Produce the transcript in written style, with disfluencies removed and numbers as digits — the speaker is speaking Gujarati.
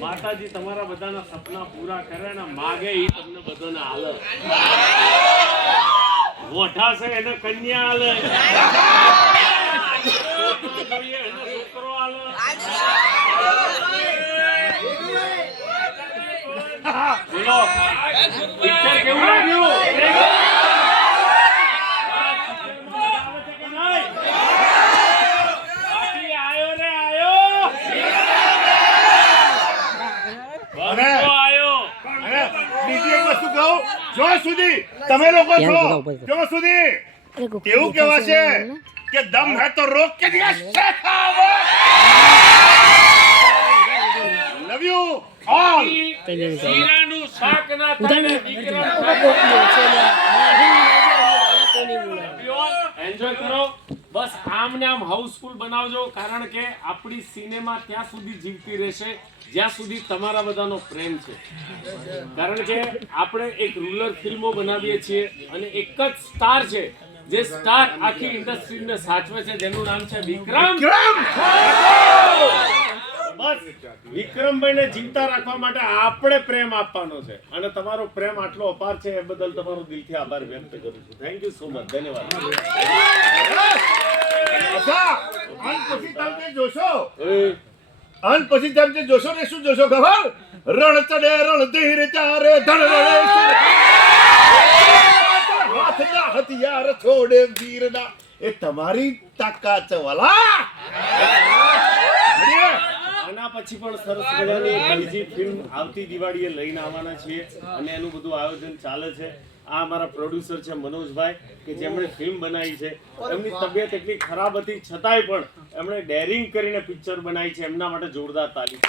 માતાજી તમારા બધાના સપના પૂરા કરે ને માગે ઈ તમને બધાને હાલે. મોઢા છે એને કન્યા હાલે, છોકરો હાલે. બોલો પિક્ચર કેવું લાગ્યું? જો સુધી તમે લોકો છો જો સુધી એવું કહેવાશે કે દમ હે તો રોક કે દિયા શેખાવો. Love you all. શીરાનું શાક ના થાય વિક્રમ એન્જોય કરો. બસ આમ ને આમ હાઉસફુલ બનાવજો, કારણ કે આપણી સિનેમા ત્યાં સુધી જીવતી રહેશે જ્યાં સુધી તમારા બધાનો પ્રેમ છે. કારણ કે આપણે એક રૂરલ ફિલ્મો બનાવીએ છીએ અને એક જ સ્ટાર છે જે સ્ટાર આખી ઇન્ડસ્ટ્રીને સાચવે છે, જેનું નામ છે વિક્રમ. બસ વિક્રમભાઈને જીવતા રાખવા માટે આપણે પ્રેમ આપવાનો છે અને તમારો પ્રેમ આટલો અપાર છે એ બદલ તમારો દિલથી આભાર વ્યક્ત કરું છું. Thank you so much. ધન્યવાદ. પછી તમે જોશો ને શું જોશો ખબર? રણ ચડે રણધીર ચારે ધણ હાથના હથિયાર છોડે વીરના. એ તમારી તાકાત છે વાલા. આના પછી પણ સરસ મજાની બીજી ફિલ્મ આવતી દિવાળીએ લઈને આવવાના છીએ અને એનું બધું આયોજન ચાલે છે. આ અમારા પ્રોડ્યુસર છે મનોજભાઈ, કે જેમણે ફિલ્મ બનાવી છે. એમની તબિયત એટલી ખરાબ હતી છતાંય પણ એમણે ડેરિંગ કરીને પિક્ચર બનાવી છે. એમના માટે જોરદાર તાલી.